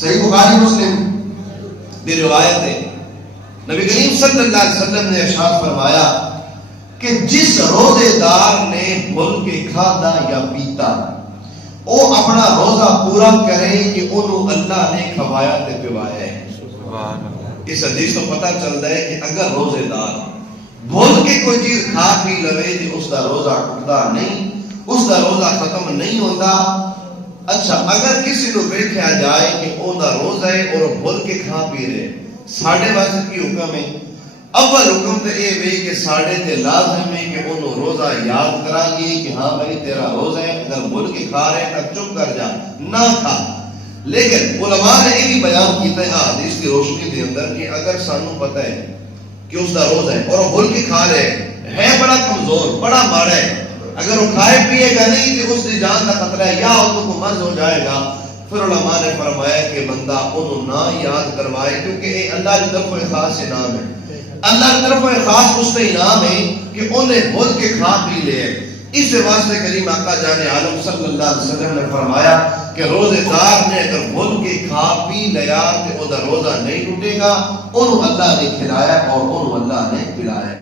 صحیح بخاری مسلم بھی روایت ہے، نبی کریم صلی اللہ علیہ وسلم نے ارشاد فرمایا کہ جس روزے دار نے بھول کے کھادا یا پیتا وہ اپنا روزہ پورا کرے کہ انہوں اللہ نے کھوایا تے پوایا ہے۔ اس حدیث تو پتہ چلتا ہے کہ اگر روزے دار بھول کے کوئی چیز کھا پی لوے تو اس کا روزہ ٹوٹتا نہیں، اس کا روزہ ختم نہیں ہوتا۔ اچھا اگر کسی کو دیکھا جائے کہ اون دا روزہ ہے اور بھول کے کھا پی رہے، ساڑھے واسطے کی حکم ہے؟ اول حکم تو یہ ہے کہ ساڑھے تے لازم ہے کہ انہوں روزہ یاد کرائیے کہ ہاں بھائی تیرا روزہ ہے، اگر بھول کے کھا رہے ہیں تو چپ کر جا، نہ کھا۔ لیکن علماء نے یہ بھی بیان کیتا ہے حدیث کی روشنی کے اندر کہ اگر سانوں پتہ ہے کہ اس کا روزہ ہے اور وہ بھول کے کھا رہے ہے بڑا کمزور، بڑا ماڑا ہے، اگر وہ کھائے پیے گا نہیں تو اس کی جان کا خطرہ ہے یا اس کو مرض ہو جائے گا، پھر علماء نے فرمایا کہ بندہ انہوں نہ یاد کروائے، کیونکہ یہ اللہ کی طرف ایک خاص انعام ہے، اللہ کی طرف ایک خاص اس کا انعام ہے کہ انہیں بھول کے کھا پی لے۔ اس واسطے کریم آقا جان عالم صلی اللہ علیہ وسلم نے فرمایا کہ روزے دار نے اگر بھول کے کھا پی لیا تو وہ روزہ نہیں ٹوٹے گا، انہوں اللہ نے کھلایا اور انہوں اللہ نے پلایا۔